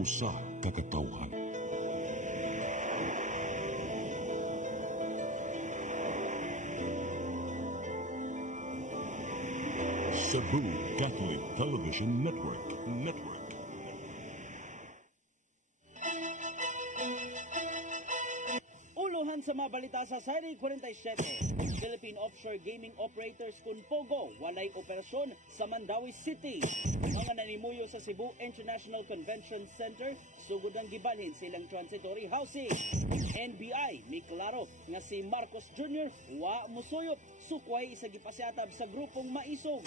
usa ka katawhan. Cebu Catholic Television Network. Uluhan sa mga balita sa Seri 47. Philippine Offshore Gaming Operators kun Pogo walay operasyon sa Mandawi City. Mga nanimuyo sa Cebu International Convention Center sugod ang gibalhin silang transitory housing. NBI may klaro nga si Marcos Jr. wa musuyop sukway sa gipasyatab sa grupong maisog.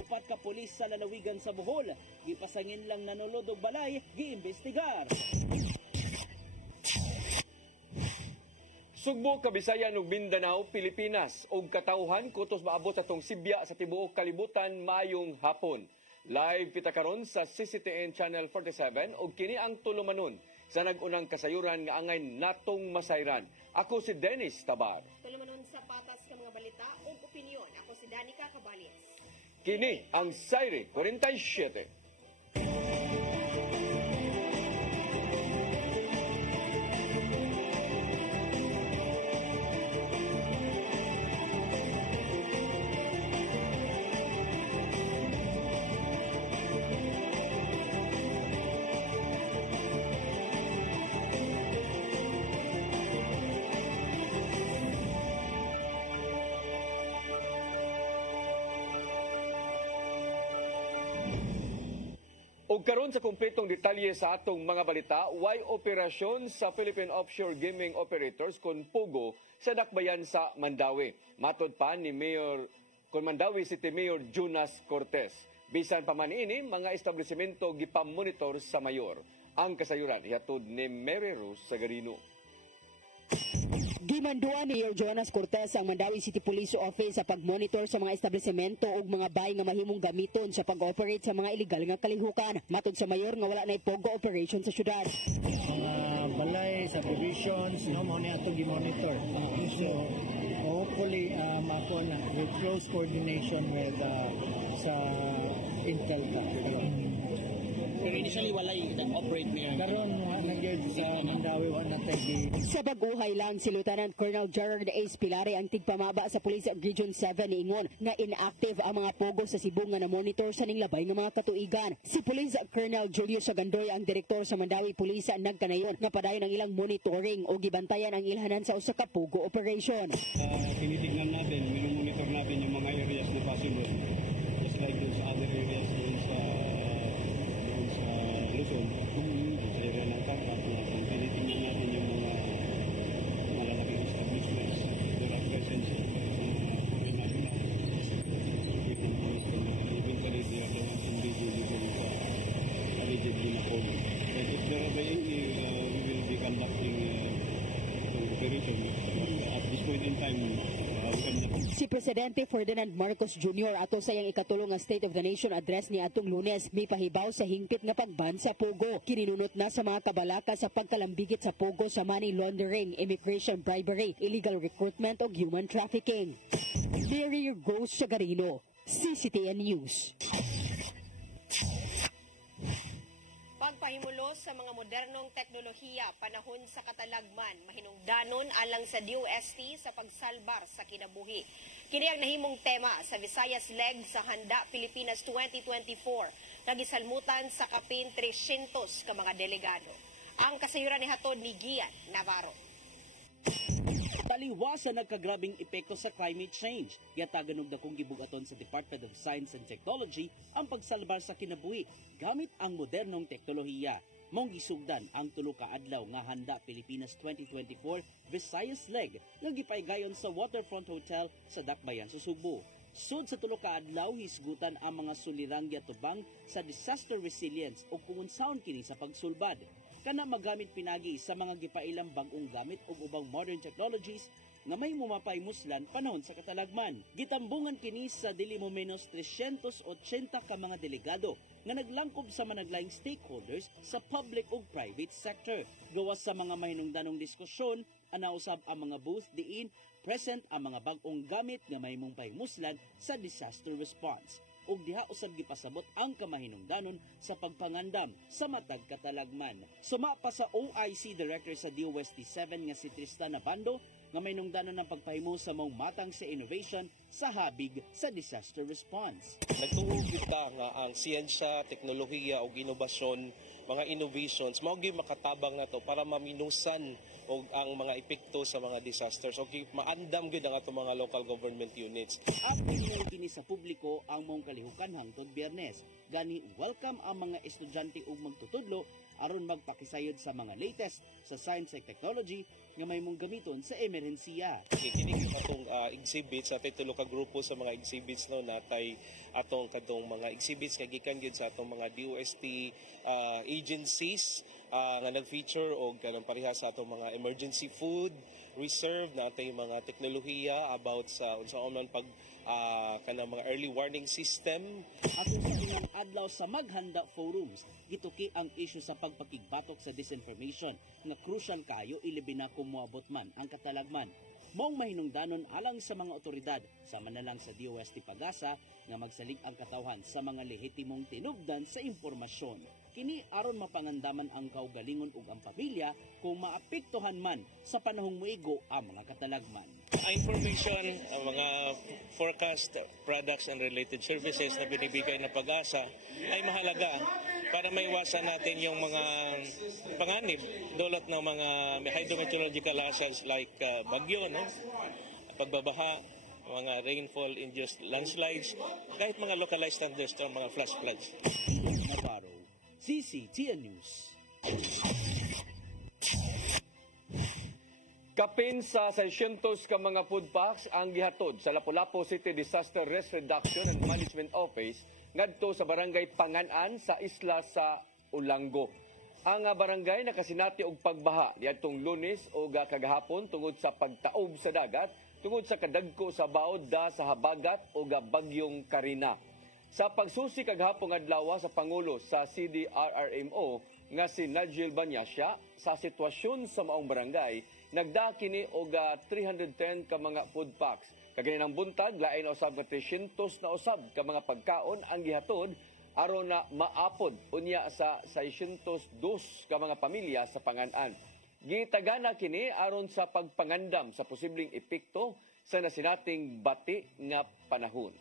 Upat ka pulis sa lalawigan sa Bohol gipasangin lang nanulod og balay giimbestigar. Sugbo, Kabisayan ug Mindanao, Pilipinas ug katawhan kutos maabot atong Sibya sa tibuok kalibutan maayong hapon. Live kita karon sa CCTN Channel 47 ug kini ang tulumanon sa nagunang kasayuran nga angay natong masayran. Ako si Dennis Tabar. Tulumanon sa patas ka mga balita ug opinyon. Ako si Danica Cabales. Kini ang Seri 47. Og karon sa kumpletong detalye sa atong mga balita, way operasyon sa Philippine Offshore Gaming Operators kon Pogo sa dakbayan sa Mandawi. Matod pa ni Mayor kon Mandawi City Mayor Jonas Cortez. Bisan pa man ini, mga establishmento gipamonitor sa mayor. Ang kasayuran hiatod ni Mary Rose Sagarino. Gimanduan ni Jonas Cortez ang Mandawi City Police Office sa pagmonitor sa mga establishmento ug mga bay nga mahimong gamiton sa pag-operate sa mga illegal nga kalihukan. Matod sa mayor nga wala nay pogo operation sa syudad. Mga balay, subdivisions, mo ni ato gi-monitor. So hopefully mako na with close coordination with sa Intel. Pero initially walay operate mayor. Karon nagyod sa Mandawi wa na tay. Sa baguhay lang si Lieutenant Colonel Gerard A. Pilare ang tigpamaba sa Police Region 7 niingon nga inactive ang mga pogo sa Cebu nga na-monitor sa ning labay nga mga katuigan. Si Police Colonel Julius Sagandoy ang direktor sa Mandawi Police nagkanayon nga padayon ang ilang monitoring o gibantayan ang ilhanan sa usa ka pogo operation. Tinitignan natin, minomonitor natin yung mga areas na possible. Just like sa other areas sa Luzon, sa area ng Tarlac, tinitingnan natin yung mga malalaking establishments that are present national. Eventually, they are the ones engaging with alleged Binacol. But if there are any, we will be conducting operation. At this point in time, si Presidente Ferdinand Marcos Jr. ato sa iyang ikatulong nga State of the Nation address ni atong Lunes may pahibaw sa hingpit nga pagban sa Pogo. Kininunot na sa mga kabalaka sa pagkalambigit sa Pogo sa money laundering, immigration bribery, illegal recruitment o human trafficking. Mary Rose Sagarino, CCTN News. Pagpahimulos sa mga modernong teknolohiya panahon sa katalagman, mahinungdanon alang sa DOST sa pagsalbar sa kinabuhi. Kini ang nahimong tema sa Visayas Leg sa Handa Pilipinas 2024, nagisalmutan sa kapin 300 ka mga delegado. Ang kasayuran ni hatod ni Gian Navarro. Taliwas sa nagkagrabing epekto sa climate change. Yatagan og dakong gibugaton sa Department of Science and Technology ang pagsalbar sa kinabuhi gamit ang modernong teknolohiya. Mong gisugdan ang tulo ka adlaw nga Handa Pilipinas 2024 Visayas Leg nga gipaygayon sa Waterfront Hotel sa Dakbayan sa Subo. Sud sa tulo ka adlaw hisgutan ang mga sulirang yatubang sa disaster resilience o kung unsaon kini sa pagsulbad. Kana magamit pinagi sa mga gipailang bag-ong gamit o ubang modern technologies nga may mumapay muslan panahon sa katalagman. Gitambungan kini sa dili mo menos 380 ka mga delegado nga naglangkob sa managlaing stakeholders sa public ug private sector. Gawas sa mga mahinungdanong diskusyon, anausab ang mga booth diin present ang mga bag-ong gamit nga may mong paymuslan sa disaster response. ug diha usab gipasabot ang kamahinungdanon sa pagpangandam sa matag katalagman. Suma pa sa OIC Director sa DOST 7 nga si Tristan Abando nga may nungdanon ng pagpahimo sa maong matang sa innovation sa habig sa disaster response. Nagtuog kita nga ang siyensya, teknolohiya ug inobasyon, mga innovations mao gyud makatabang nato para maminusan og ang mga epekto sa mga disasters og maandam gyud ang ato mga local government units. At pinili kini sa publiko ang mong kalihukan hangtod Biyernes. Gani welcome ang mga estudyante ug magtutudlo aron magpakisayod sa mga latest sa science and technology nga may mong gamiton sa emerhensiya. Kini atong exhibits sa tulo ka grupo sa mga exhibits no natay atong kadtong mga exhibits nga gikan gyud sa atong mga DOST agencies nga nag-feature og kanang pareha sa atong mga emergency food reserve natay mga teknolohiya about sa unsaon man pag kanang mga early warning system. Ato sa ilang adlaw sa Maghanda Forums, gituki ang issue sa pagpakigbatok sa disinformation nga crucial kayo ilabi na kung moabot man ang katalagman. Maong mahinungdanon alang sa mga otoridad, sama na lang sa DOST Pagasa nga magsalig ang katawhan sa mga lehitimong tinubdan sa impormasyon. Kini aron mapangandaman ang kaugalingon ug ang pamilya kung maapektuhan man sa panahong muigo ang mga katalagman. Ang information, ang mga forecast products and related services na binibigay ng Pag-asa ay mahalaga para maiwasan natin yung mga panganib dulot ng mga hydrometeorological hazards like bagyo, no? Pagbabaha, mga rainfall-induced landslides, kahit mga localized thunderstorm, mga flash floods. Navarro, CCTN News. Kapin sa 600 ka mga food packs ang gihatod sa Lapu-Lapu City Disaster Risk Reduction and Management Office ngadto sa barangay Pangan-an sa isla sa Ulango. Ang barangay nakasinati og pagbaha niadtong Lunes o kagahapon tungod sa pagtaob sa dagat tungod sa kadagko sa baod sa habagat o bagyong Karina. Sa pagsusi kagahapon adlaw sa Pangulo sa CDRRMO nga si Nigel Banyasya sa sitwasyon sa maong barangay, nagda kini og 310 ka mga food packs. Kaganinang buntag, lain na usab nga 300 na usab ka mga pagkaon ang gihatod aron na maapod unya sa 602 ka mga pamilya sa Pangan-an. Gitagana kini aron sa pagpangandam sa posibleng epekto sa nasinating bati nga panahon.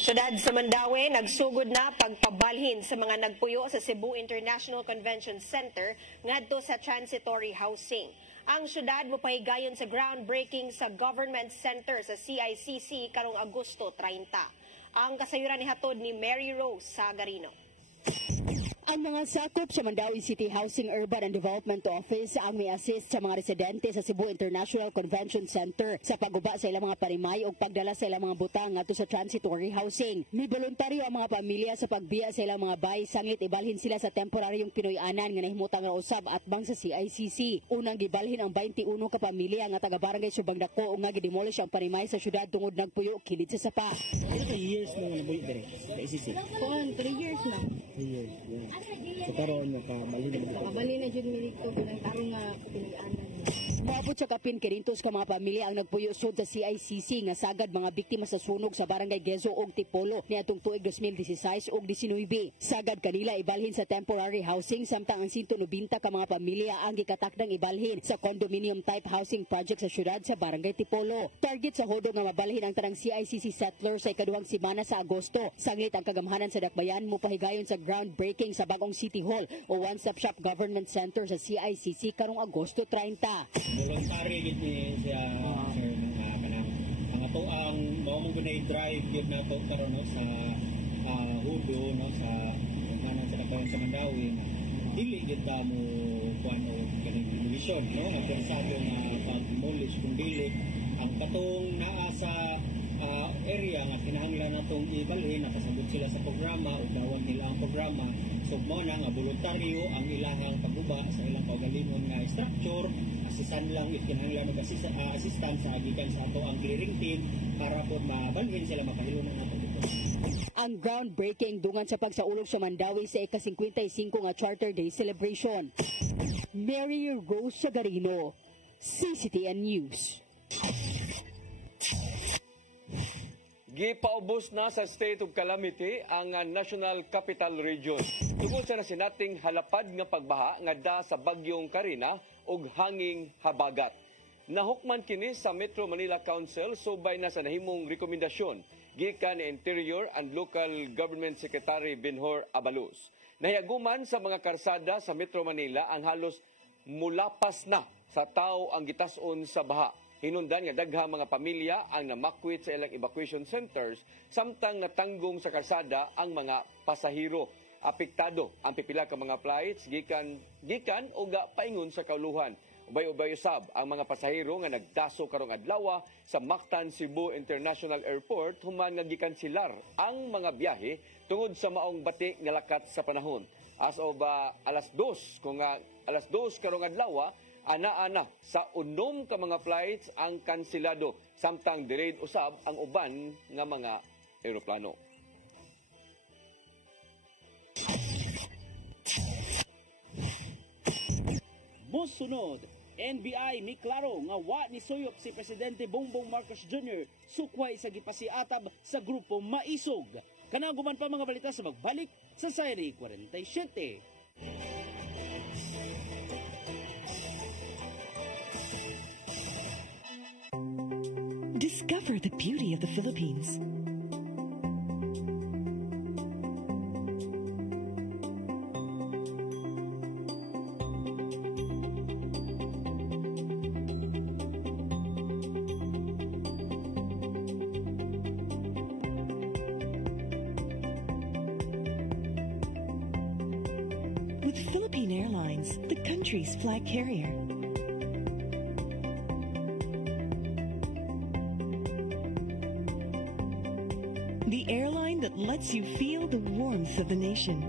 Syudad sa Mandaue, nagsugod na pagpabalhin sa mga nagpuyo sa Cebu International Convention Center ngadto sa transitory housing. Ang syudad mopahigayon sa groundbreaking sa Government Center sa CICC karong Agosto 30. Ang kasayuran ni hatod ni Mary Rose Sagarino. Ang mga sakop sa Mandaue City Housing Urban and Development Office ang may assist sa mga residente sa Cebu International Convention Center sa pagguba sa ilang mga parimay o pagdala sa ilang mga butang ngadto sa transitory housing. May voluntaryo ang mga pamilya sa pagbiya sa ilang mga bahay sangit ibalhin sila sa temporaryong Pinoy-anan nga nahimutang ra usab atbang sa CICC. Unang gibalhin ang 21 ka pamilya nga taga-barangay Subang Dako nga gidemolish ang parimay sa syudad tungod nagpuyo kilid sa sapa. Ilang years mo nabuhi dire sa ICC? 3 years na. 3 years. Yeah. So karon nakabalhin na. Nakabali na jud mi dito bilang tarong nga Pilianan. Moabot sa kapin kirintos ka mga pamilya ang nagpuyo sud sa CICC nga sagad mga biktima sa sunog sa barangay Gezo ug Tipolo niadtong tuig 2016 ug 19. Sagad kanila ibalhin sa temporary housing samtang ang 190 ka mga pamilya ang gikatakdang ibalhin sa condominium type housing project sa syudad sa barangay Tipolo. Target sa hodo nga mabalhin ang tanang CICC settlers sa ikaduhang semana sa Agosto. Sanglit ang kagamhanan sa dakbayan mopahigayon sa groundbreaking sa bagong City Hall o one-stop shop government center sa CICC karong Agosto 30. Voluntary gid ni siya sir kanang ang ato ang mao mong drive gid nato karon no sa hudo no sa kanang sa dakbayan sa Mandaue dili gid ta mo kuan o kaning demolition no nga pensado nga pag-demolish kung dili ang katong naa sa area nga kinahanglan natong ibalhin nakasabot sila sa programa o dawat nila ang programa so mo na nga voluntaryo ang ilahang pagguba sa ilang kaugalingon nga structure asisan lang if kinahanglan og assistance sa gikan sa ato ang clearing team para pod mabalhin sila mapahilo na nato dito. Ang groundbreaking dungan sa pagsaulog sa Mandaue sa ika-55 nga Charter Day celebration. Mary Rose Sagarino, CCTN News. Gipaubos na sa state of calamity ang National Capital Region. Tungod sa nasinating halapad nga pagbaha nga da sa bagyong Karina ug hanging habagat. Nahukman kini sa Metro Manila Council subay na sa nahimong rekomendasyon gikan ni Interior and Local Government Secretary Benhur Abalos. Nahiaguman sa mga karsada sa Metro Manila ang halos mulapas na sa tao ang gitas-on sa baha. Hinundan nga daghang mga pamilya ang namakwit sa ilang evacuation centers samtang natanggong sa karsada ang mga pasahero. Apektado ang pipila ka mga flights gikan o paingon sa kauluhan. Ubay-ubay usab ang mga pasahero nga nagdaso karong adlaw sa Mactan Cebu International Airport human nga gikanselar ang mga biyahe tungod sa maong bati nga lakat sa panahon. As of alas 2 karong adlaw, ana-ana sa unom ka mga flights ang kansilado samtang delayed usab ang uban nga mga eroplano. Mosunod, NBI mi klaro nga wa ni suyop si Presidente Bongbong Marcos Jr. sukway sa gipasiatab sa grupo Maisog. Kanaguman pa mga balita sa magbalik sa Sayri 47. Discover the beauty of the Philippines. With Philippine Airlines, the country's flag carrier. The airline that lets you feel the warmth of the nation.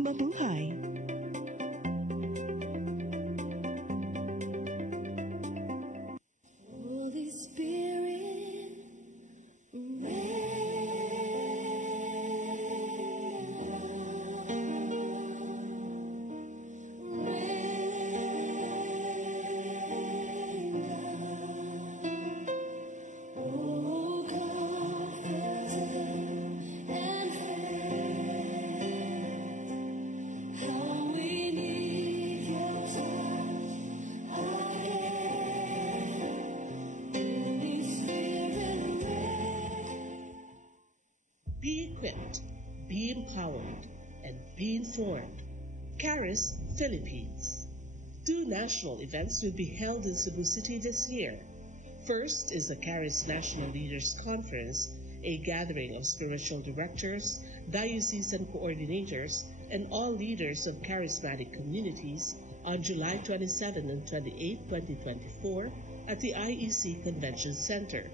Mabuhay! Holy Spirit, Be equipped, be empowered, and be informed. Charis Philippines. 2 national events will be held in Cebu City this year. First is the Charis National Leaders Conference, a gathering of spiritual directors, diocesan coordinators, and all leaders of charismatic communities on July 27 and 28, 2024 at the IEC Convention Center.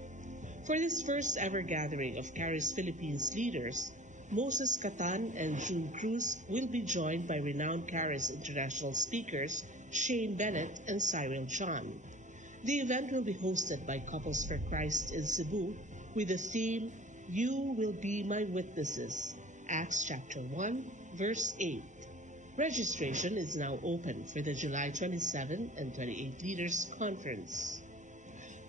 For this first ever gathering of Charis Philippines leaders, Moses Catan and June Cruz will be joined by renowned Charis international speakers Shane Bennett and Cyril John. The event will be hosted by Couples for Christ in Cebu with the theme, You Will Be My Witnesses, Acts chapter 1, verse 8. Registration is now open for the July 27 and 28 Leaders Conference.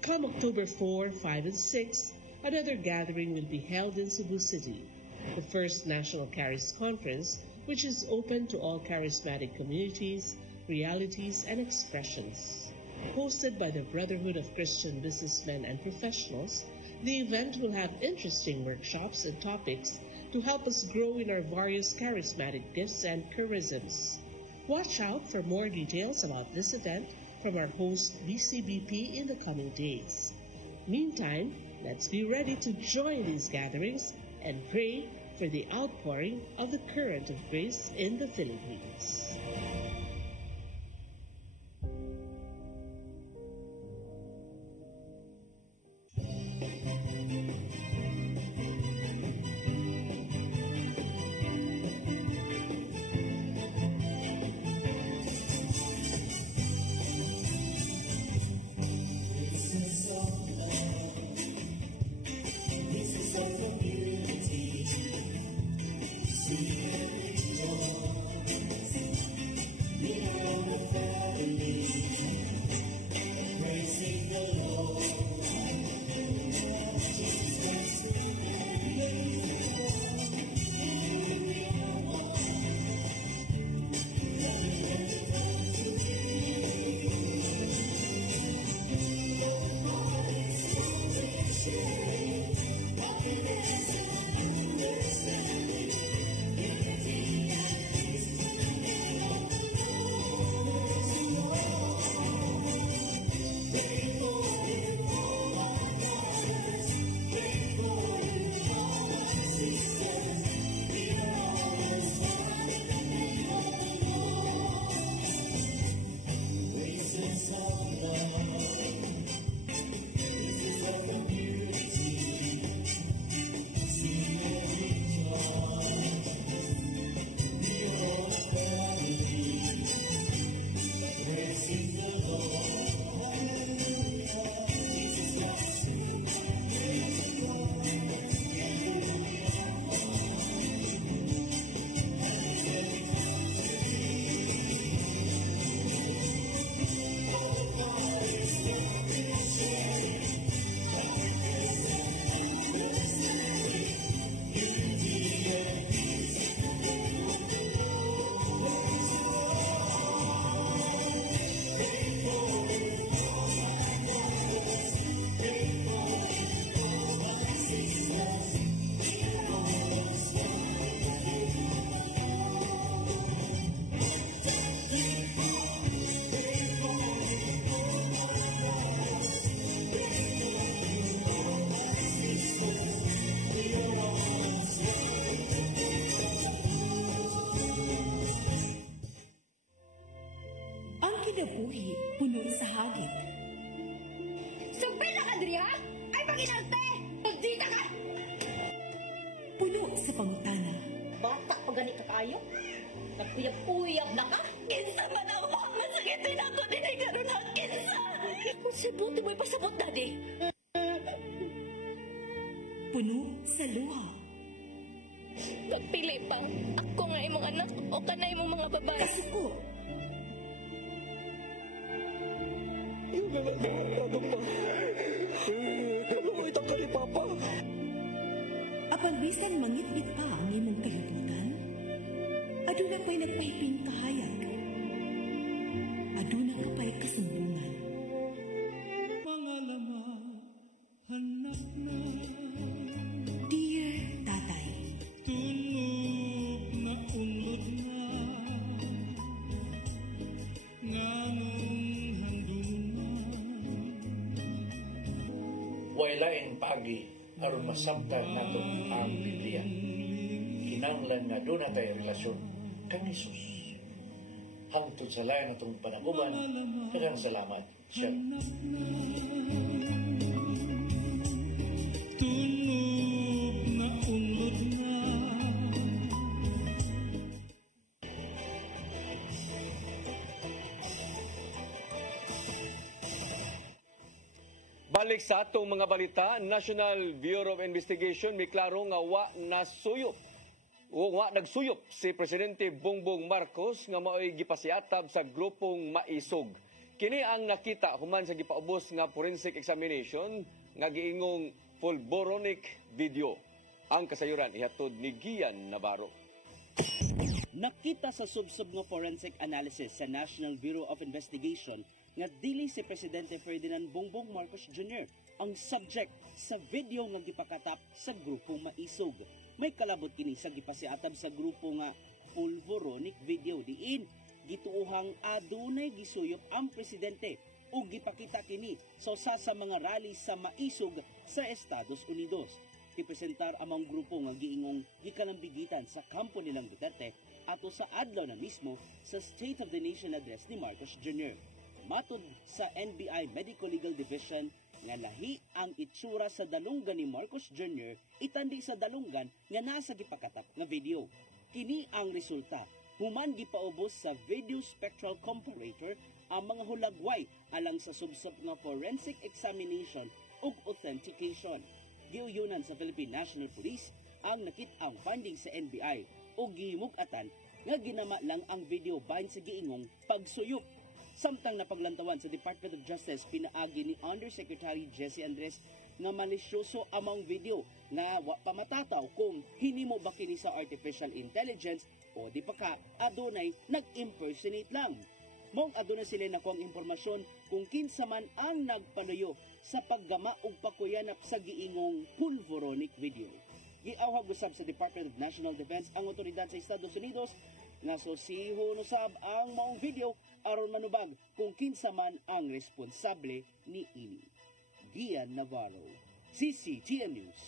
Come October 4, 5, and 6, another gathering will be held in Cebu City, the first National Charis Conference, which is open to all charismatic communities, realities, and expressions. Hosted by the Brotherhood of Christian Businessmen and Professionals, the event will have interesting workshops and topics to help us grow in our various charismatic gifts and charisms. Watch out for more details about this event from our host BCBP in the coming days. Meantime, let's be ready to join these gatherings and pray for the outpouring of the current of grace in the Philippines. This is our community. kinabuhi puno sa hagit. Sumpay na ka, Dria! Ay, pag-inarte! Pagdita ka! Puno sa pangutana. Bata pa gani ka tayo? Nagpuyap-puyap na ka? Kinsa man ang mga sakitin ako din ay karoon ang kinsa! Kung sibuti mo'y pasabot na di. Puno sa luha. Pagpili pa, ako nga imong anak o kanay imong mga babae. Kasuko. Yung ganang pa. Kaluoy takal ni Papa. Apan bisan mangit-ngit pa ang imong kalibutan, aduna pa'y nagpahiping kahayag. Aduna ka pa'y kasumbungan. Mga lamang hanap na Dear Tatay, tunog na unod na ngamong handun na. Wailain paagi aron masabtan nato ang Biblia. Kinahanglan nga doon na tayo relasyon kang Jesus. Hangtod sa layan natong panaguban, daghang salamat. Shalom. Tunog na unod na Balik sa atong mga balita, National Bureau of Investigation may klaro nga wa nagsuyop si Presidente Bongbong Marcos nga mao'y gipasiatab sa grupong maisog. Kini ang nakita human sa gipaubos nga forensic examination nga giingong pulboronic video. Ang kasayuran ihatod ni Gian Navarro. Nakita sa subsub nga forensic analysis sa National Bureau of Investigation nga dili si Presidente Ferdinand Bongbong Marcos Jr. ang subject sa video nga gipakatap sa grupong maisog. May kalabot kini sa gipasiatab sa grupo nga pulboronic video diin gituohang adunay gisuyop ang presidente o gipakita kini sa usa sa mga rally sa maisog sa Estados Unidos. Ipresentar among grupo nga giingong gikalambigitan sa kampo nilang Duterte ato sa adlaw na mismo sa State of the Nation address ni Marcos Jr. Matod sa NBI Medical Legal Division nga lahi ang itsura sa dalunggan ni Marcos Jr. itandi sa dalunggan nga nasa gipakatap nga video. Kini ang resulta. Human gipaubos sa video spectral comparator ang mga hulagway alang sa subsub nga forensic examination ug authentication. Giuyunan sa Philippine National Police ang nakit-ang finding sa NBI ug gihimug-atan nga ginama lang ang video bahin sa giingong pagsuyop. Samtang napaglantawan sa Department of Justice, pinaagi ni Undersecretary Jesse Andres nga malisyoso among video na wa pa matataw kung hinimo ba kini sa artificial intelligence o di pa ka adunay nag-impersonate lang. Mong adunay sila na kuang impormasyon kung kinsa man ang nagpaluyo sa paggama og pakuyanap sa giingong pulvoronic video. Giawhag usab sa Department of National Defense ang otoridad sa Estados Unidos nga sosiho usab ang maong video aron manubag kung kinsa man ang responsable ni ini. Gian Navarro, CCTN News.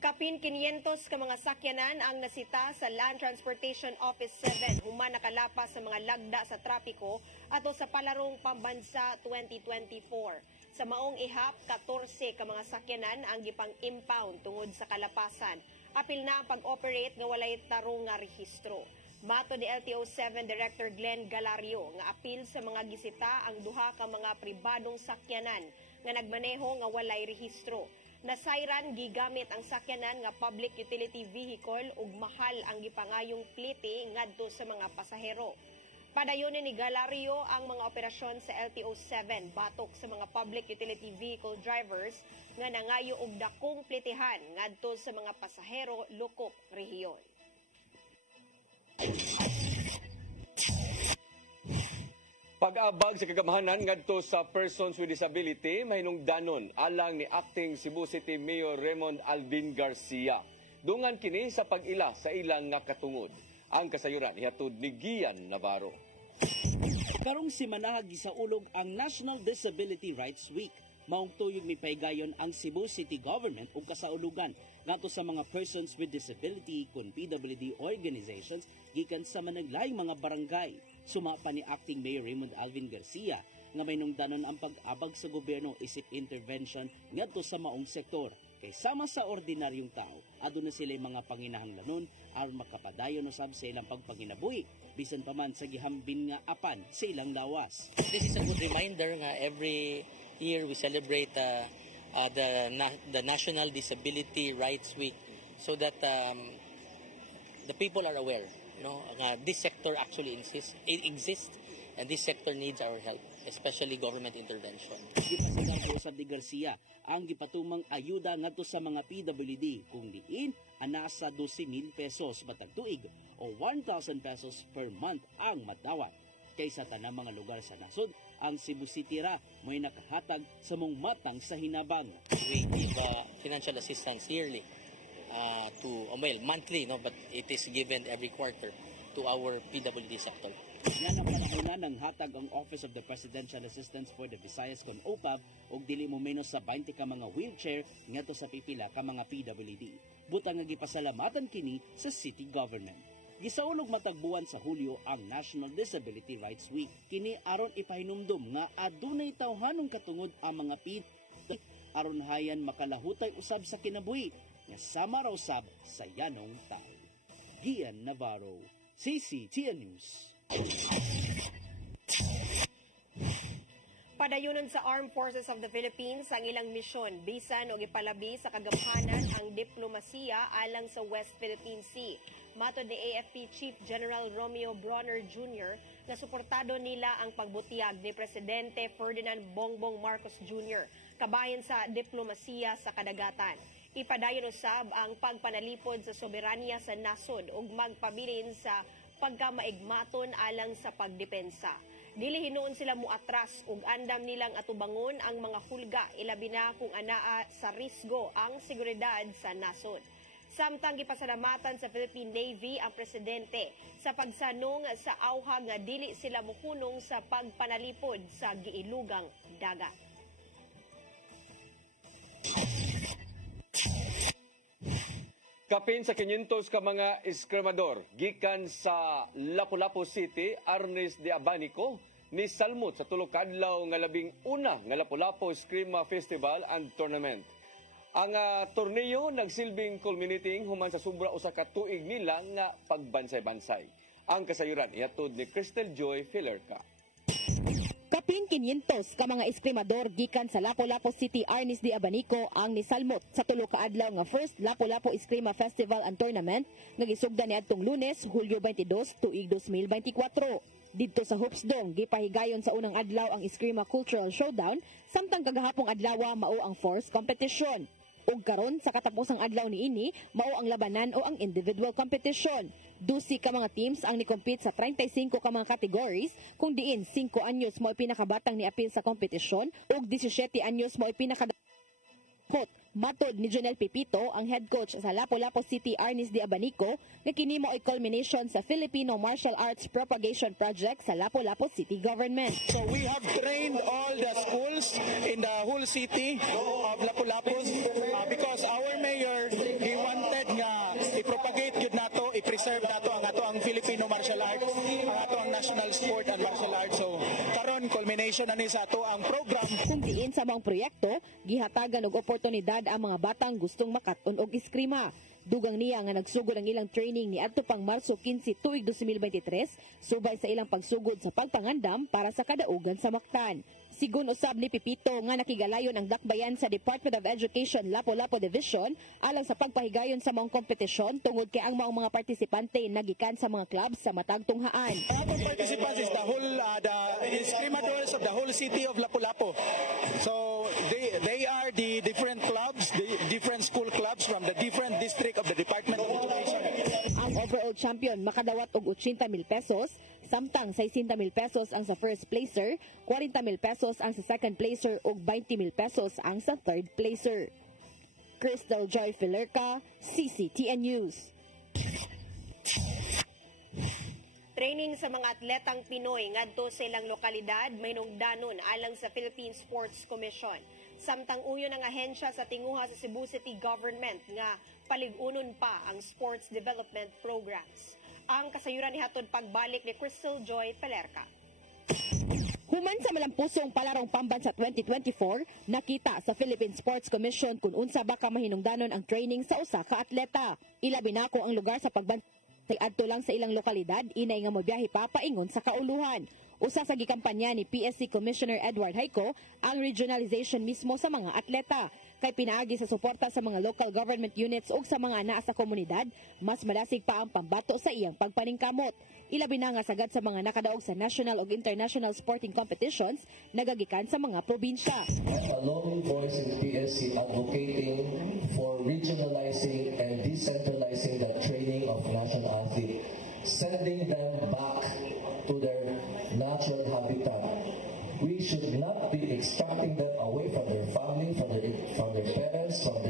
Kapin 500 ka mga sakyanan ang nasita sa Land Transportation Office 7 human nakalapas sa mga lagda sa trapiko ato sa Palarong Pambansa 2024. Sa maong ihap, 14 ka mga sakyanan ang gipang-impound tungod sa kalapasan. Apil na ang pag-operate nga walay tarong nga rehistro. Mato ni LTO-7 Director Glenn Galario nga apil sa mga gisita ang duha ka mga pribadong sakyanan nga nagmaneho nga walay rehistro. Nasayran gigamit ang sakyanan nga public utility vehicle ug mahal ang gipangayong plite ngadto sa mga pasahero. Padayonin ni Galario ang mga operasyon sa LTO-7 batok sa mga public utility vehicle drivers nga nangayo og dakong plitehan ngadto sa mga pasahero lukop rehiyon. Pag-abag sa kagamahanan ngadto sa persons with disability mahinungdanon alang ni acting Cebu City Mayor Raymond Alvin Garcia. Dungan kini sa pag-ila sa ilang nga katungod. Ang kasayuran ihatod ni Gian Navarro. Karong simana gisaulog ang National Disability Rights Week. Maong tuyog mipaygayon ang Cebu City Government ug kasaulugan ngadto sa mga persons with disability kun PWD organizations gikan sa managlaing mga barangay. Suma pa ni Acting Mayor Raymond Alvin Garcia nga may nungdanon ang pag-abag sa gobyerno isip intervention ngadto sa maong sektor. Kay sama sa ordinaryong tao, aduna sila mga panginahanglanon aron makapadayon usab sa ilang pagpanginabuhi bisan pa man sa gihambin nga apan sa ilang lawas. This is a good reminder nga every year we celebrate the National Disability Rights Week so that the people are aware, this sector actually exists and this sector needs our help, especially government intervention. Gipasagan sa usab ni Garcia ang gipatumang ayuda ngadto sa mga PWD kung diin ana sa 12,000 pesos matag tuig o 1,000 pesos per month ang madawat. Kaysa tanang mga lugar sa nasod, ang Cebu City ra mo'y nakahatag sa mong matang sa hinabang. We give financial assistance yearly monthly, but it is given every quarter to our PWD sector. Yan ang panahon ng hatag ang Office of the Presidential Assistance for the Visayas kon OPAV og dili mo menos sa 20 ka mga wheelchair ngadto sa pipila ka mga PWD. Butang nga gipasalamatan kini sa city government. Gisaulog matagbuan sa Hulyo ang National Disability Rights Week. Kini aron ipahinumdum nga adunay tawhanong katungod ang mga PWD aron hayan makalahutay usab sa kinabuhi nga sama raw usab sa yanong tao. Gian Navarro, CCTN News. Padayunon sa Armed Forces of the Philippines ang ilang misyon bisan og ipalabi sa kagamhanan ang diplomasiya alang sa West Philippine Sea. Matod ni AFP Chief General Romeo Bronner Jr. na suportado nila ang pagbutiyag ni Presidente Ferdinand Bongbong Marcos Jr. kabahin sa diplomasiya sa kadagatan. Ipadayon usab ang pagpanalipod sa soberanya sa nasod ug magpabilin sa pagkamaigmaton alang sa pagdepensa. Dili hinuon sila muatras ug andam nilang atubangon ang mga hulga ilabi na kung anaa sa risgo ang seguridad sa nasod. Samtang gipasalamatan sa Philippine Navy ang presidente sa pagsanong sa awhag nga dili sila muhunong sa pagpanalipod sa giilugang dagat. Kapin sa 500 ka mga eskremador gikan sa Lapu-Lapu City, Arnis de Abanico, ni salmot sa tulo ka adlaw nga labing una nga Lapu-Lapu Eskrima Festival and Tournament. Ang torneo nagsilbing culminating human sa sobra usa ka tuig nila nga pagbansay-bansay. Ang kasayuran ihatod ni Crystal Joy Filerca. Kapin 500 ka mga eskrimador gikan sa Lapu-Lapu City, Arnis de Abanico ang nisalmot sa tulo ka adlaw nga first Lapu-Lapu Eskrima Festival and Tournament nga gisugdan niadtong Lunes, Hulyo 22, tuig 2024. Didto sa Hoopsdong, gipahigayon sa unang adlaw ang Eskrima Cultural Showdown, samtang kagahapong adlaw mao ang force competition. Ug karon sa katapusang adlaw niini, mao ang labanan o ang individual competition. 12 ka mga teams ang ni-compete sa 35 ka mga categories, kung diin 5 anyos mao pinakabatang niapil sa kompetisyon ug 17 anyos mao pinakadakot. Matod ni Jonel Pipito, ang head coach sa Lapu-Lapu City, Arnis de Abanico, nga kini mao ay culmination sa Filipino Martial Arts Propagation Project sa Lapu-Lapu City Government. So we have trained all the schools in the whole city of Lapu-Lapu because our mayor, he wanted nga i-propagate yun nato, i-preserve nato ang Filipino martial arts, ang national sport and martial arts. So karon culmination ani sa ato ang program. Kung diin sa mga proyekto, gihatagan og oportunidad ang mga batang gustong makaton og eskrima. Dugang niya nga nagsugod ang ilang training ni adto pang Marso 15 tuig 2023, subay sa ilang pagsugod sa pagpangandam para sa kadaugan sa Mactan. Sigun usab ni Pipito nga nakigalayon ang dakbayan sa Department of Education Lapu-Lapu Division alang sa pagpahigayon sa mga kompetisyon tungod kay ang mga partisipante nagikan sa mga clubs sa matag tunghaan. Our participants is the whole the escrimadores of the whole city of Lapu-Lapu. So they are the different clubs, the different school clubs from the different district of the Department of Education. Ang overall champion makadawat og 80,000 pesos, samtang 60,000 pesos ang sa first placer, 40,000 pesos ang sa second placer ug 20,000 pesos ang sa third placer. Crystal Joy Filerca, CCTN News. Training sa mga atletang Pinoy ngadto sa ilang lokalidad may nungdanon alang sa Philippine Sports Commission. Samtang uyo ng ahensya sa tinguha sa Cebu City Government nga paligunon pa ang sports development programs. Ang kasayuran ni hatod pagbalik ni Crystal Joy Pelerca. Human sa malampusong palarong pambansa 2024, nakita sa Philippine Sports Commission kung unsa ba ka mahinungdanon ang training sa usa ka atleta. Ilabi na ko ang lugar sa pagbansay adto lang sa ilang lokalidad, inay nga mobiyahe pa paingon sa kauluhan. Usa sa gikampanya ni PSC Commissioner Edward Hayco ang regionalization mismo sa mga atleta. Kay pinaagi sa suporta sa mga local government units ug sa mga anaa sa komunidad, mas malasig pa ang pambato sa iyang pagpaningkamot. Ilabi na nga sagad sa mga nakadaog sa national ug international sporting competitions nagagikan sa mga probinsya. A lone voice in PSC advocating for regionalizing and decentralizing the training of national athletes, sending them back to their natural habitat. We should not be extracting them away from their family, from their parents, from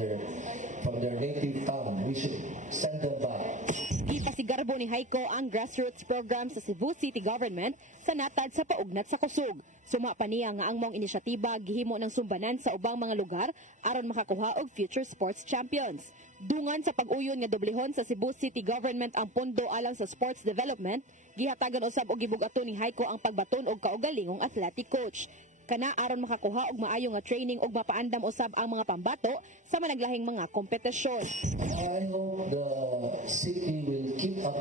their native town. We should send them back. Ipasigarbo ni Hayco ang grassroots program sa Cebu City Government sa natad sa paugnat sa kusog. Suma pa niya nga ang mong inisyatiba gihimo ng sumbanan sa ubang mga lugar aron makakuha og future sports champions. Dungan sa pag-uyon nga doblehon sa Cebu City Government ang pondo alang sa sports development, gihatagan usab og gibugaton ni Hayco ang pagbaton og kaugalingong athletic coach. Kana aron makakuha og maayo nga training ug mapaandam usab ang mga pambato sa managlahing mga kompetisyon. I hope the city will keep up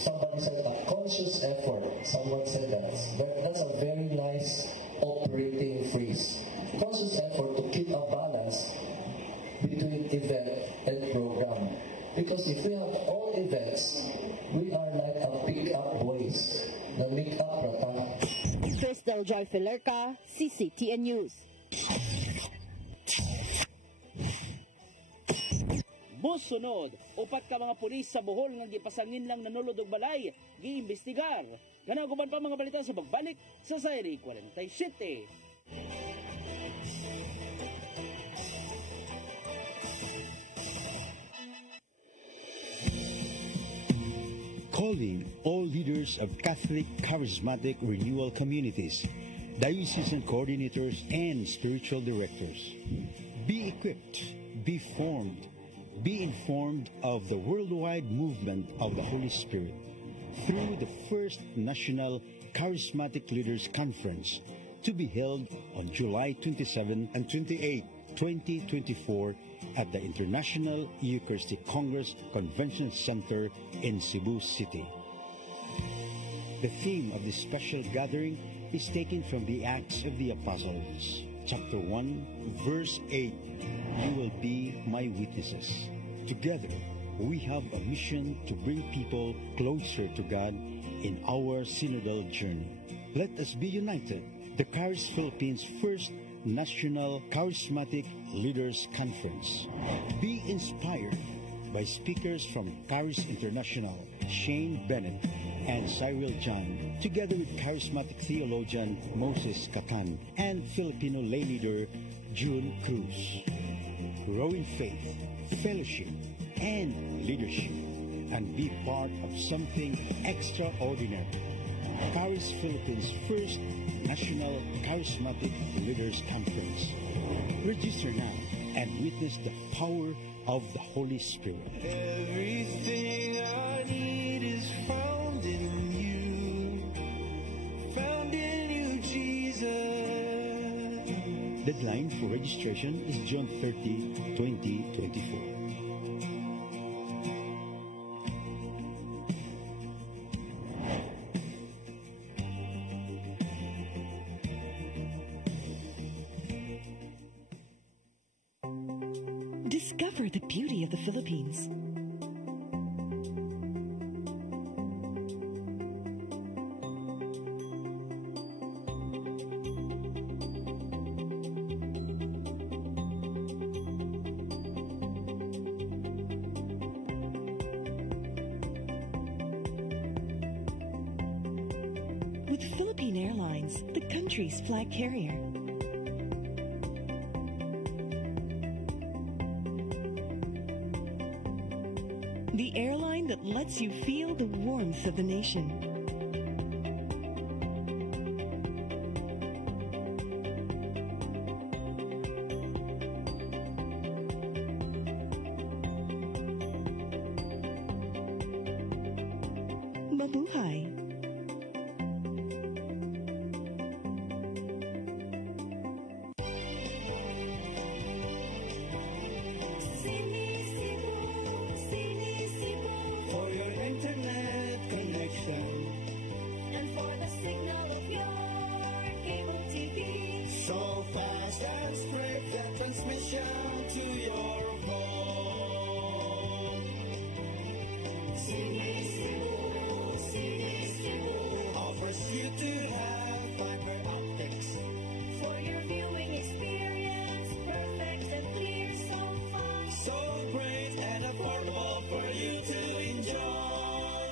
somebody said a conscious effort. Someone said that. That's a very nice operating phrase. Conscious effort to keep a balance between event and program. Because if we have all events, we are like a pick-up boys na make up rata. Crystal Joy Pelerca, CCTN News. Mosunod, upat ka mga pulis sa Bohol nga gipasangin lang nanulod og balay, giimbestigar. Kanaguban pa mga balita sa pagbalik sa Sayri 47. Calling all leaders of Catholic Charismatic Renewal Communities, diocesan coordinators, and spiritual directors. Be equipped, be formed, be informed of the worldwide movement of the Holy Spirit through the first National Charismatic Leaders Conference to be held on July 27 and 28, 2024 at the International Eucharistic Congress Convention Center in Cebu City. The theme of this special gathering is taken from the Acts of the Apostles, chapter 1, verse 8. You will be my witnesses. Together, we have a mission to bring people closer to God in our synodal journey. Let us be united. The Charis Philippines First National Charismatic Leaders Conference. Be inspired by speakers from Charis International, Shane Bennett and Cyril John, together with charismatic theologian Moses Catan and Filipino lay leader June Cruz. Grow in faith, fellowship, and leadership, and be part of something extraordinary. Charis Philippines First National Charismatic Leaders Conference. Register now and witness the power of the Holy Spirit. Everything I need is found in you. Found in you, Jesus. Deadline for registration is June 30, 2024. Discover the beauty of the Philippines. With Philippine Airlines, the country's flag carrier. The airline that lets you feel the warmth of the nation. buhay. For your internet connection And for the signal of your cable TV. so fast and straight the transmission to your home. Cine Cebu offers you to have fiber optics For your viewing experience, perfect and clear so fast. so great and affordable for you to enjoy.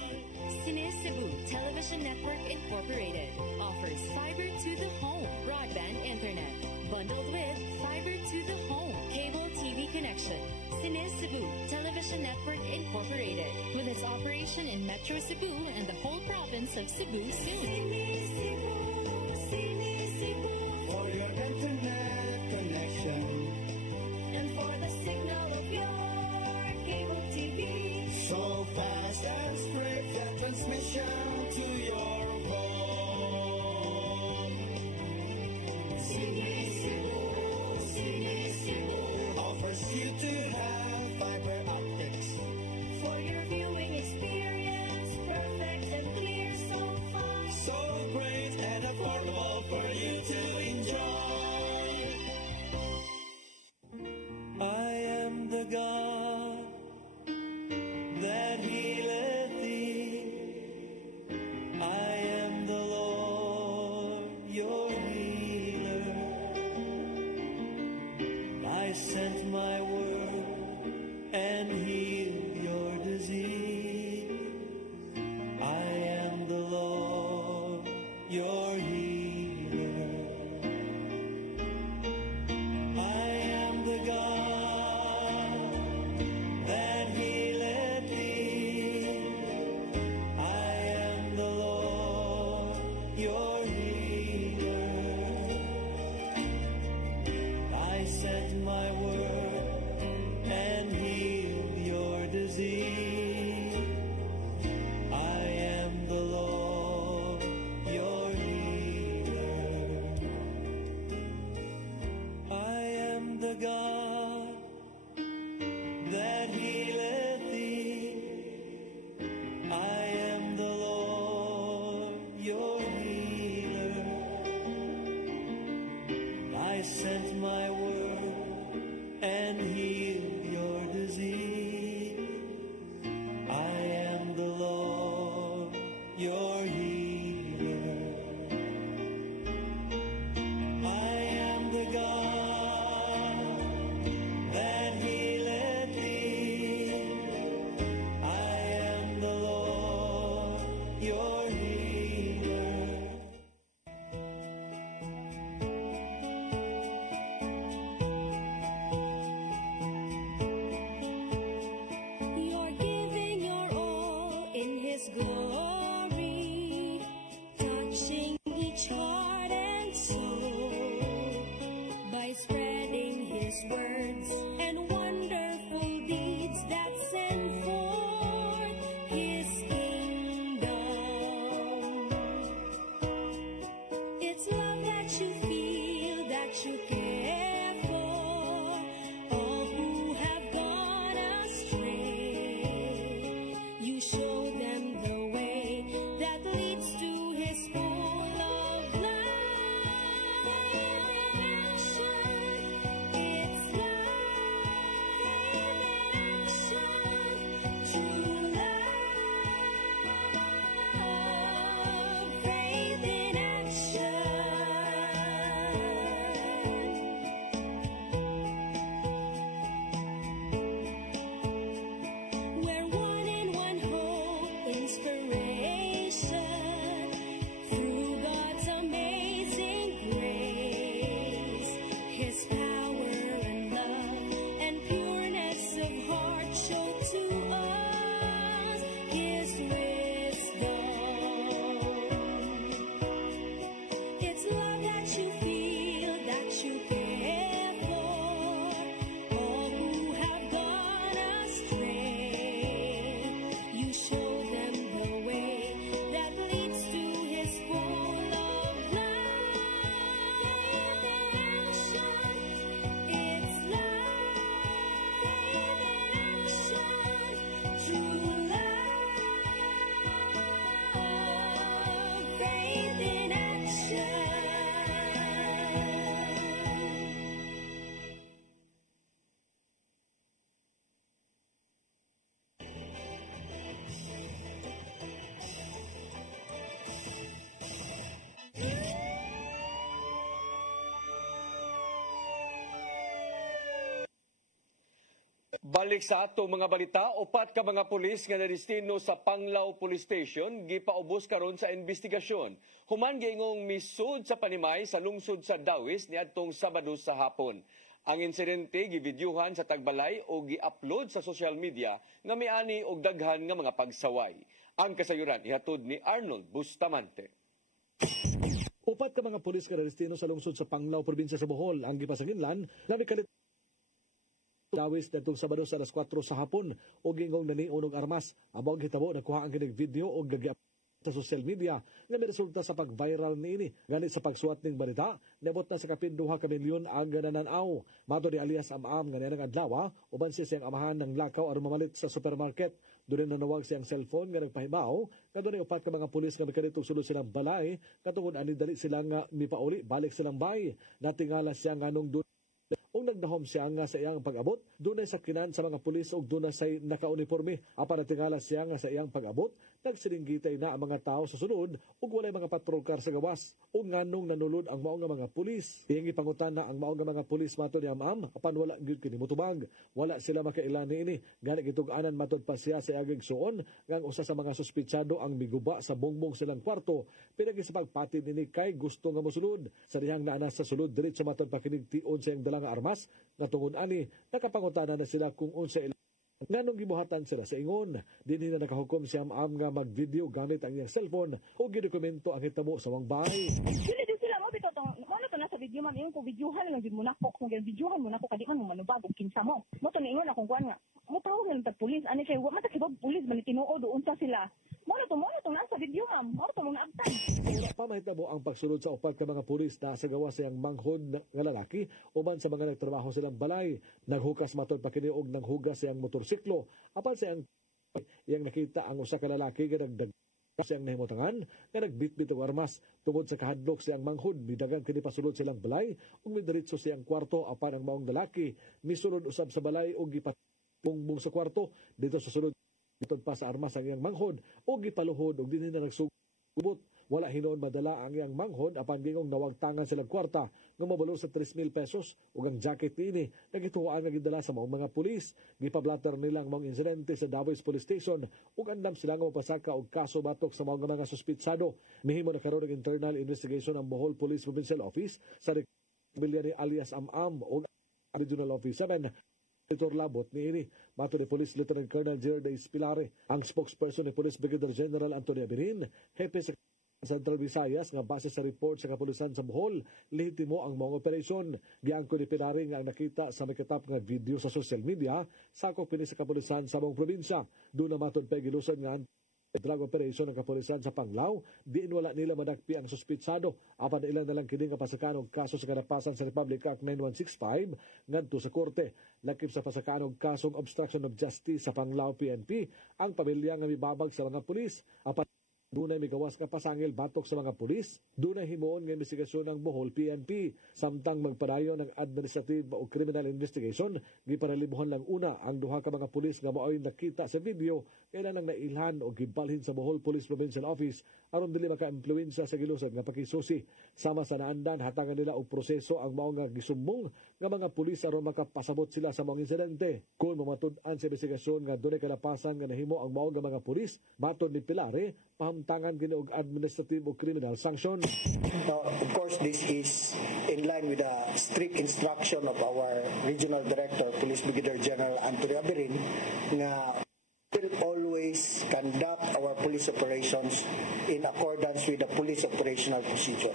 Cine Cebu Television Network Incorporated offers fiber to the home broadband internet bundled with fiber to the home cable TV connection. Cine Cebu Television Network Incorporated with its operation in Metro Cebu and the whole province of Cebu soon. For your internet connection And for the signal of your cable TV. so fast and straight the transmission to your home. Cine Cebu offers you to have fiber optics For your viewing experience, perfect and clear so fast. so great and affordable for you to enjoy. I am the God that healeth thee. I am the Lord, your healer. I sent my word and healed your disease. I am the Lord, your healer. I am the God Balik sa atong mga balita, upat ka mga pulis nga nadestino sa Panglao Police Station gipaubos karon sa investigasyon. Human giingong misud sa panimay sa lungsod sa Dawis niadtong Sabado sa hapon. Ang insidente gibidyuhan sa Tagbalay o gi-upload sa social media nga miani og daghan nga mga pagsaway. Ang kasayuran ihatod ni Arnold Bustamante. Upat ka mga pulis nga nadestino sa lungsod sa Panglao, probinsya sa Bohol ang gipasanginlan na mikalit Dawis natong Sabado sa alas 4 sa hapon o gingong naniunog armas. Amo ang hitabo nakuha ang kinig video o gagi sa social media nga may resulta sa pag-viral niini. Ganit sa pagsuwat ning balita, nabot na sa kapin 2 ka milyon ang ganananaw. Mato ni alias Am-Am nga nanang adlaw, uban siya siyang amahan ng lakaw aron mamalit sa supermarket. Doon nanawag siyang cellphone nga nagpahibaw, kadto upat ka mga pulis nga mikanitong sulod silang balay, katungod ani dali sila nga mipauli balik silang bay. Natingala siya nganong o nagdahom siya nga sa iyang pag-abot, dunay sakinan sa mga pulis o dunay say nakauniforme. Apan natingala siya nga sa iyang pag-abot, nagsiringgitay na ang mga tao sa sulod ug walay mga patrol car sa gawas. O nganong nanulod ang mao nga mga pulis. Iyang ipangutan na ang mao nga mga pulis mato ni Am-Am, apan wala gyud kini motubag. Wala sila makailani ini. Gani gitug-anan matud pa siya sa iyang suon nga usa sa mga suspitsado ang miguba sa bongbong silang kwarto. Pinagi sa pagpatid nini kay gusto nga mosulod. Sa dihang naana sa sulod diretso matud pa kining tion sa iyang dalang armas nga tungod ani nakapangutana na sila kung unsa nganong gibuhatan sila sa ingon. Dinhi na nakahukom si Am-Am nga mag-video gamit ang iyang cellphone o gidokumento ang hitabo sa wang bahay. Dili din sila mo bitaw tong ano to na sa video man yung videohan nga gid mo nako kung videohan mo nako kadi man mo manubag og kinsa mo. Mo to niingon akong kuan nga mo tawag ng pulis ani kay wa man ta kibog pulis man tinuod unsa sila. Mo to nasa video ma'am. Mo to mo naabtan. Wala pa mahitabo ang pagsulod sa upat ka mga pulis na sa gawa sa iyang manghod nga lalaki uban sa mga nagtrabaho silang balay. Naghukas matod pa kini og nanghugas sa iyang motorsiklo. Apan sa iyang nakita ang usa ka lalaki nga nagdag siyang nahimutangan nga nagbitbit og armas tungod sa kahadlok siyang manghod. Nidagan kini pasulod silang balay ug midiretso siyang kwarto. Apan ang maong lalaki misulod usab sa balay ug gipatungbong sa kwarto dito sa sulod itod pa sa armas ang iyang manghod o gipaluhod og dinhi na nagsugubot. Wala hinuon madala ang iyang manghod apan gingong nawagtangan silang kwarta nga mabalo sa 3,000 pesos ug ang jacket niini nagituhaan nga gidala sa maong mga pulis. Gipablatter nila ang maong insidente sa Dawis Police Station ug andam sila nga mapasaka og kaso batok sa maong mga suspitsado. Nihimo na karon og internal investigation ang Bohol Police Provincial Office sa ni alias Am-Am ug Regional Office 7 Editor Labot ni ini. Mato ni Police Lieutenant Colonel Gerard Espilare, ang spokesperson ni Police Brigadier General Antonio Benin, hepe sa Central Visayas nga base sa report sa kapulisan sa Bohol, lehitimo ang mga operasyon. Giangko ni Pilare nga ang nakita sa makitap nga video sa social media, sakop kini sa kapulisan sa mong probinsya. Doon na matod pa gilusan nga drug operation ng kapulisan sa Panglao, diin wala nila madagpi ang suspitsado. Apan ilan na lang kini nga pasakaan og kaso sa kalapasan sa Republic Act 9165 ngadto sa korte. Lakip sa pasakaan og kasong obstruction of justice sa Panglao PNP ang pamilya nga mibabag sa mga pulis. Apan dunay migawas ka pasangil batok sa mga pulis. Dunay himuon nga investigasyon ng Bohol PNP. Samtang magpadayon ng administrative o criminal investigation, giparalibuhan lang una ang duha ka mga pulis nga mao'y nakita sa video kaya nang nailhan o gibalhin sa Bohol Police Provincial Office aron dili maka-impluwensya sa gilusad nga pakisusi. Sama sa naandan hatangan nila og proseso ang mao nga gisumbong nga mga pulis aron makapasabot sila sa mga insidente. Kung mamatud-an sa investigasyon nga dunay kalapasan nga nahimo ang mao nga mga pulis, matod ni Pilare, pahamtangan gini og administrative o criminal sanction. Of course, this is in line with the strict instruction of our Regional Director, Police Brigadier General Antonio Benin, nga will always conduct our police operations in accordance with the police operational procedure.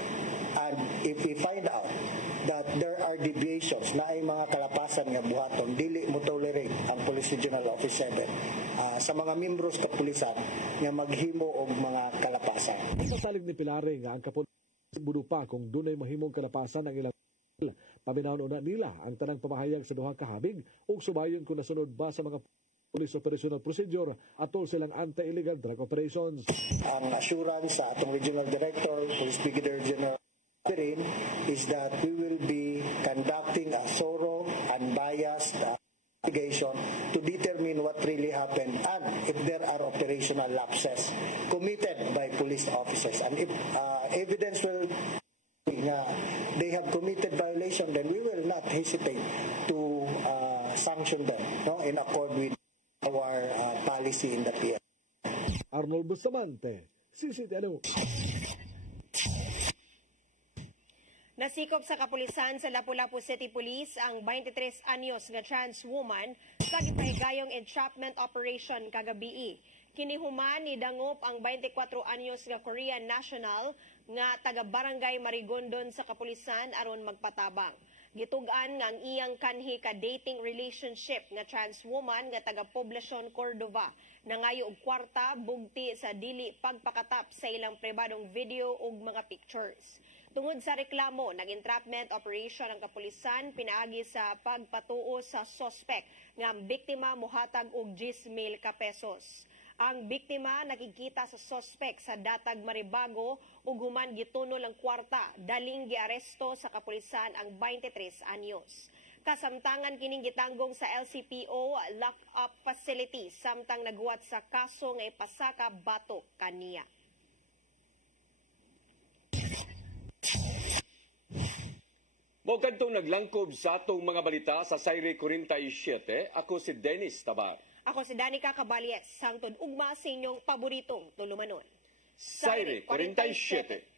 And if we find out that there are deviations na ay mga kalapasan nga buhaton, dili mo tolerate ang Police Regional Office 7 sa mga membros kapulisan nga maghimo og mga kalapasan. Sasalig ni Pilare nga ang kapulisan budo pa kung dunay mahimong kalapasan ang ilang paminahon una nila ang tanang pamahayag sa duha ka habig ug subayon kung nasunod ba sa mga police operational procedure atol silang anti-illegal drug operations. Ang assurance sa atong Regional Director, Police Brigadier General Benin, is that we will be conducting a thorough, unbiased investigation to determine what really happened and if there are operational lapses committed by police officers. And if evidence will they have committed violation, then we will not hesitate to sanction them, no, in accord with our policy in the PF. Arnold Bustamante, CCTV. Nasikop sa kapulisan sa Lapu-Lapu City Police ang 23 anyos nga trans woman sa gipahigayong entrapment operation kagabi. Kinihuman ni dangop ang 24 anyos nga Korean national nga taga Barangay Marigondon sa kapulisan aron magpatabang. Gitugan nga ang iyang kanhi ka dating relationship nga trans woman nga taga Poblacion Cordova nangayo og kwarta bugti sa dili pagpakatap sa ilang pribadong video ug mga pictures. Tungod sa reklamo, nag-entrapment operation ang kapulisan pinaagi sa pagpatuo sa suspect nga ang biktima mohatag og 10,000 ka pesos. Ang biktima nakikita sa suspect sa Datag Maribago ug human gitunol ang kwarta, daling giaresto sa kapulisan ang 23 anyos. Kasamtangan kining gitanggong sa LCPO lock-up facility samtang naghuwat sa kaso nga ipasaka batok kaniya. Mo kadtong naglangkob sa atong mga balita sa Sayre 47, ako si Dennis Tabar. Ako si Danica Caballes, sangtod ugma sa inyong paboritong tulumanon. Sayre 47.